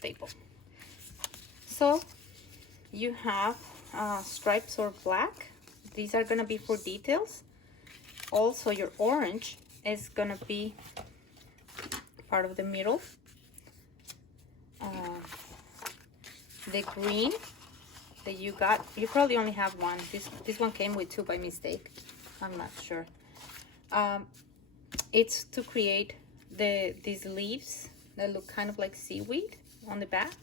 staple. So you have stripes or black. These are gonna be for details. Also, your orange is gonna be part of the middle. The green that you got, you probably only have one. This one came with two by mistake. I'm not sure. It's to create these leaves that look kind of like seaweed on the back.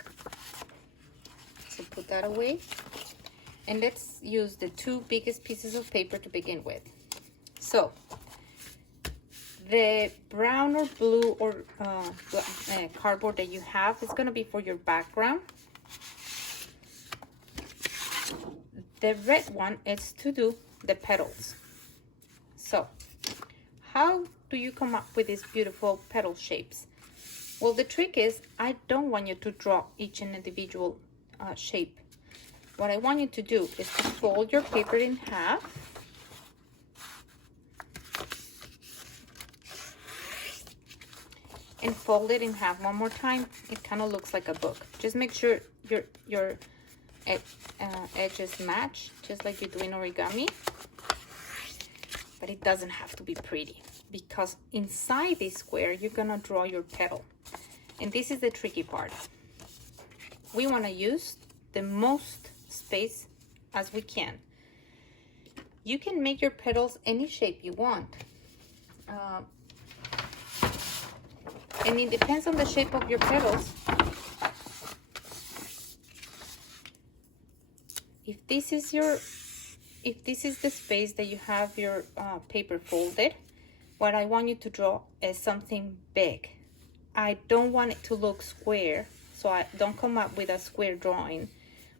So put that away. And let's use the two biggest pieces of paper to begin with. So the brown or blue or cardboard that you have is going to be for your background. The red one is to do the petals. So how do you come up with these beautiful petal shapes? Well, the trick is I don't want you to draw each and individual shape. What I want you to do is to fold your paper in half. And fold it in half one more time. It kind of looks like a book. Just make sure your edges match, just like you do in origami. But it doesn't have to be pretty, because inside this square you're gonna draw your petal. And this is the tricky part. We want to use the most space as we can. You can make your petals any shape you want. And it depends on the shape of your petals. If this is the space that you have your paper folded, what I want you to draw is something big. I don't want it to look square, so I don't come up with a square drawing.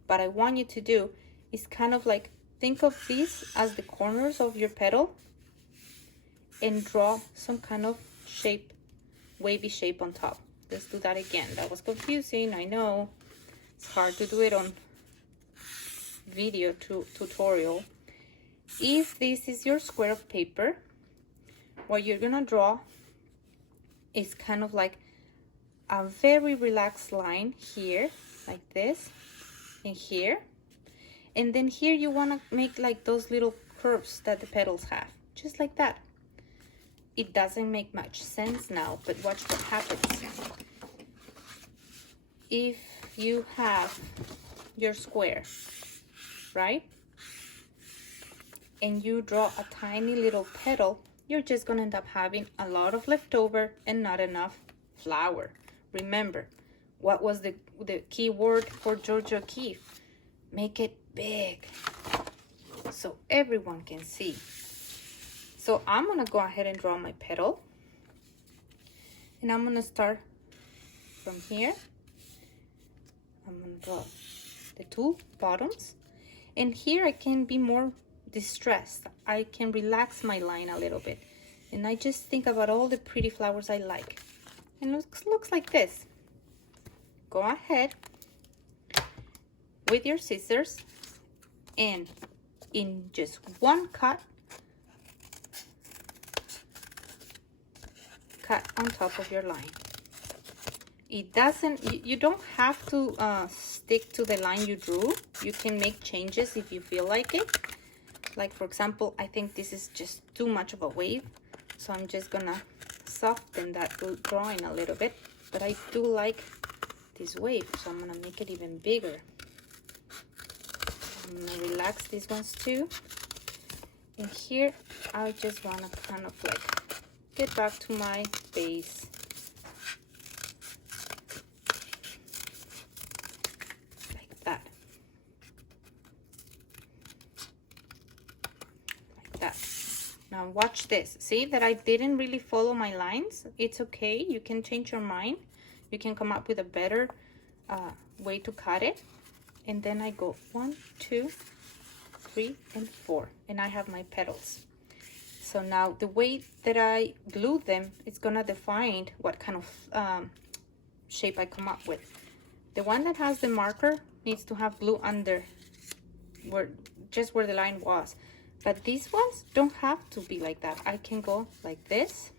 What I want you to do is kind of like, think of these as the corners of your petal and draw some kind of shape, wavy shape on top. Let's do that again. That was confusing, I know. It's hard to do it on video tutorial. If this is your square of paper, what you're gonna draw is kind of like a very relaxed line here, like this, and here. And then here you wanna make like those little curves that the petals have, just like that. It doesn't make much sense now, but watch what happens. If you have your square, right? And you draw a tiny little petal, you're just gonna end up having a lot of leftover and not enough flower. Remember, what was the key word for George O'Keeffe? Make it big so everyone can see. So I'm gonna go ahead and draw my petal. And I'm gonna start from here. I'm gonna draw the two bottoms. And here I can be more distressed. I can relax my line a little bit. And I just think about all the pretty flowers I like. And it looks like this. Go ahead with your scissors and in just one cut on top of your line. It doesn't, you don't have to stick to the line you drew. You can make changes if you feel like it. Like for example, I think this is just too much of a wave, so I'm just gonna soften that drawing a little bit. But I do like this wave, so I'm gonna make it even bigger. I'm gonna relax these ones too. And here I just wanna kind of like get back to my base. Like that. Like that. Now watch this. See that I didn't really follow my lines? It's okay. You can change your mind. You can come up with a better way to cut it. And then I go 1, 2, 3, and 4. And I have my petals. So now the way that I glue them, it's gonna define what kind of shape I come up with. The one that has the marker needs to have glue under just where the line was. But these ones don't have to be like that. I can go like this.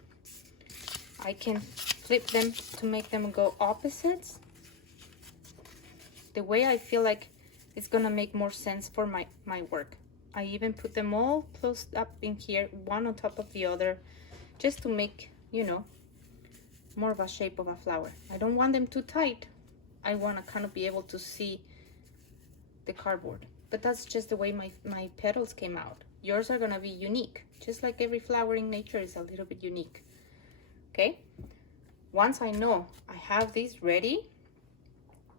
I can flip them to make them go opposites. the way I feel like it's gonna make more sense for my work. I even put them all close up in here, one on top of the other, just to make, you know, more of a shape of a flower. I don't want them too tight. I want to kind of be able to see the cardboard. But that's just the way my petals came out. Yours are gonna be unique, just like every flower in nature is a little bit unique. Okay, once I know I have these ready,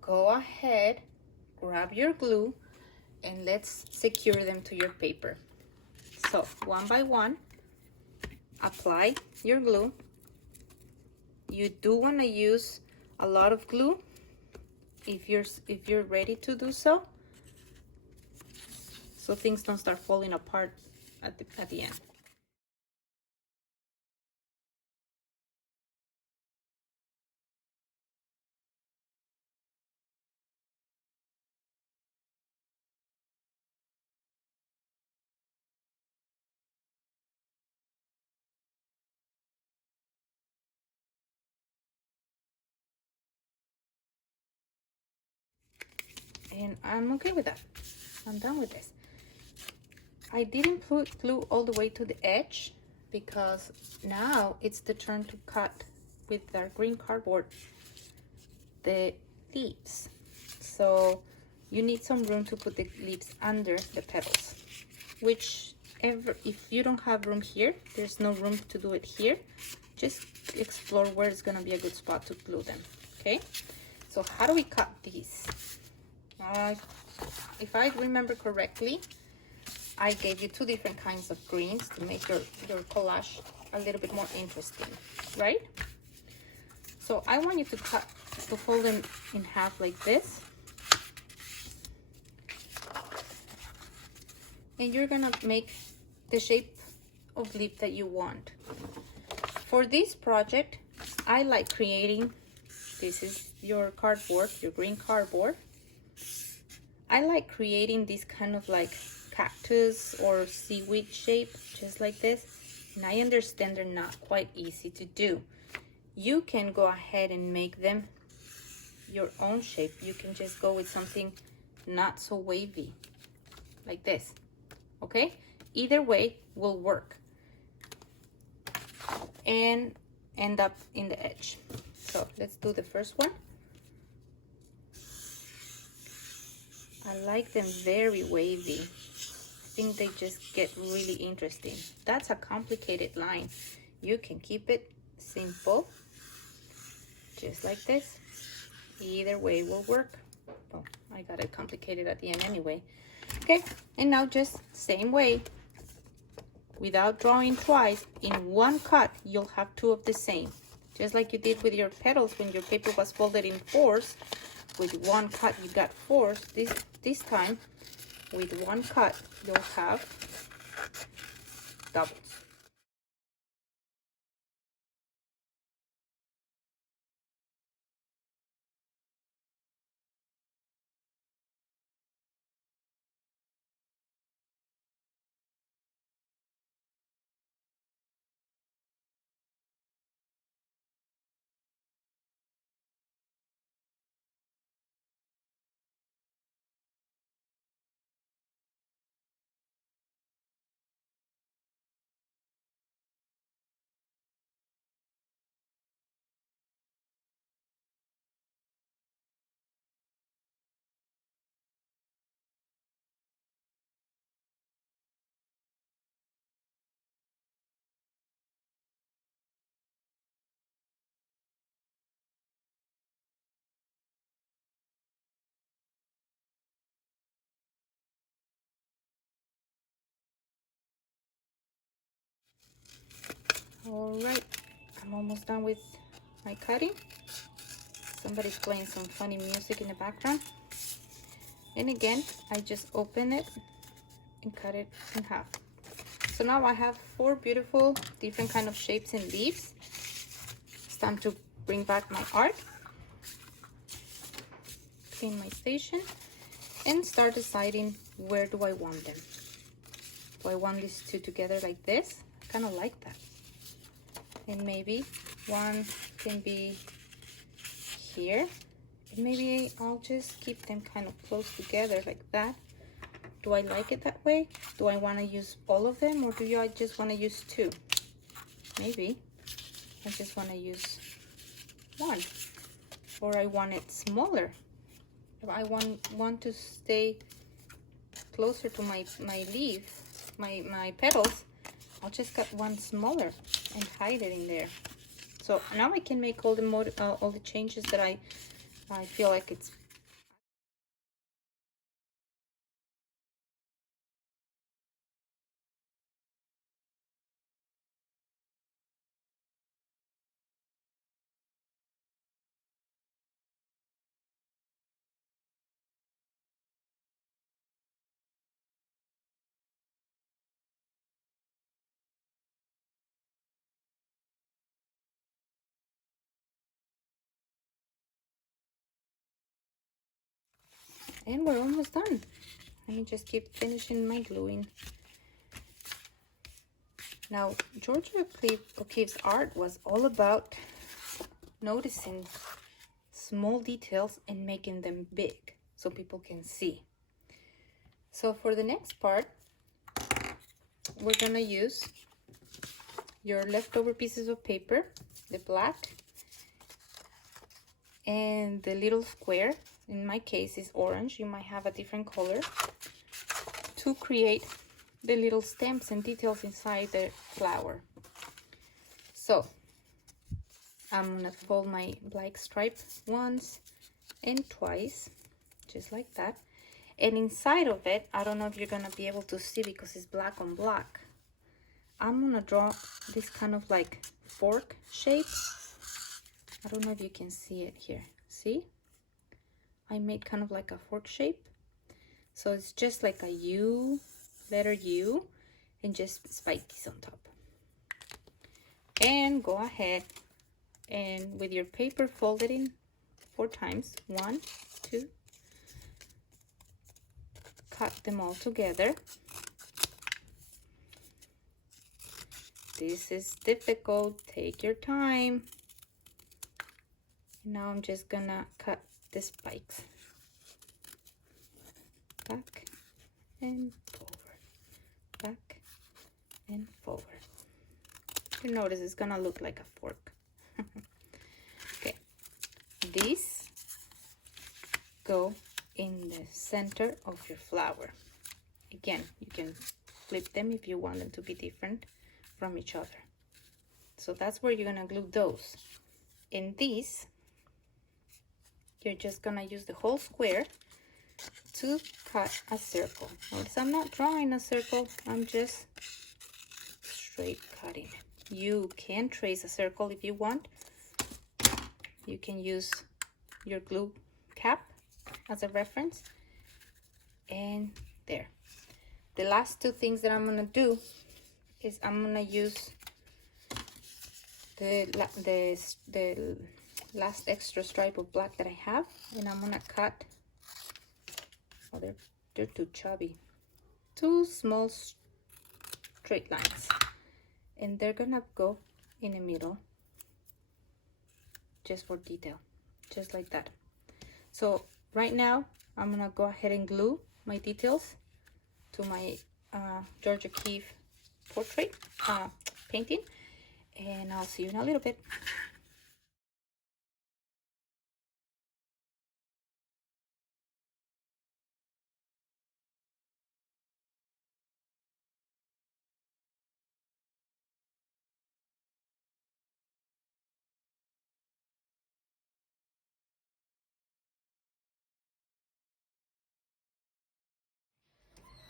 go ahead, grab your glue, and let's secure them to your paper. So one by one, apply your glue. You do want to use a lot of glue if you're ready to do so, so things don't start falling apart at the end. And I'm okay with that. I'm done with this. I didn't put glue all the way to the edge because now it's the turn to cut with our green cardboard the leaves. So you need some room to put the leaves under the petals, if you don't have room here, there's no room to do it here, just explore where it's gonna be a good spot to glue them. Okay, so how do we cut these? If I remember correctly, I gave you 2 different kinds of greens to make your collage a little bit more interesting, right? So I want you to fold them in half like this. And you're gonna make the shape of leaf that you want. For this project, I like creating, this is your cardboard, your green cardboard. I like creating this kind of like cactus or seaweed shape, just like this. And I understand they're not quite easy to do. You can go ahead and make them your own shape. You can just go with something not so wavy, like this, okay? Either way will work and end up in the edge. So let's do the first one. I like them very wavy. I think they just get really interesting. That's a complicated line. You can keep it simple, just like this. Either way will work. Oh, I got it complicated at the end anyway. Okay, and now just same way. Without drawing twice, in one cut, you'll have 2 of the same. Just like you did with your petals when your paper was folded in 4s. With one cut, you got 4s. This time, with one cut, you'll have doubles. All right, I'm almost done with my cutting. Somebody's playing some funny music in the background. And again, I just open it and cut it in half. So now I have 4 beautiful different kind of shapes and leaves. It's time to bring back my art, clean my station, and start deciding where do I want them. Do I want these 2 together like this? I kind of like that. And maybe one can be here Maybe I'll just keep them kind of close together like that. Do I like it that way? Do I want to use all of them, or I just want to use two? Maybe I just want to use one, or I want it smaller. If I want to stay closer to my leaf, my petals, I'll just cut one smaller and hide it in there. So now I can make all the changes that I feel like it's. And we're almost done. Let me just keep finishing my gluing. Now, Georgia O'Keeffe's art was all about noticing small details and making them big so people can see. So for the next part, we're gonna use your leftover pieces of paper, the black, and the little square. In my case is orange. You might have a different color, to create the little stamps and details inside the flower. So I'm gonna fold my black stripe once and twice, just like that. And inside of it, I don't know if you're gonna be able to see because it's black on black, I'm gonna draw this kind of like fork shape. I don't know if you can see it here. See? I made kind of like a fork shape. So it's just like a U, letter U, and just spikies on top. And go ahead and with your paper, fold it in 4 times. 1, 2. Cut them all together. This is difficult. Take your time. Now I'm just gonna cut the spikes. Back and forward. Back and forward. You notice it's gonna look like a fork. Okay. These go in the center of your flower. Again, you can flip them if you want them to be different from each other. So that's where you're gonna glue those. In these, you're just gonna use the whole square to cut a circle. Notice I'm not drawing a circle, I'm just straight cutting. You can trace a circle if you want. You can use your glue cap as a reference. And there. The last 2 things that I'm gonna do is I'm gonna use the last extra stripe of black that I have, and I'm gonna cut, oh, they're too chubby, 2 small straight lines, and they're gonna go in the middle just for detail, just like that. So right now I'm gonna go ahead and glue my details to my Georgia O'Keeffe portrait painting, and I'll see you in a little bit.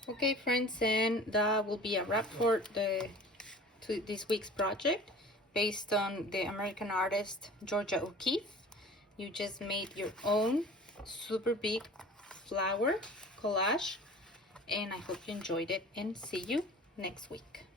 Okay, friends, and that will be a wrap for this week's project based on the American artist Georgia O'Keeffe. You just made your own super big flower collage, and I hope you enjoyed it, and see you next week.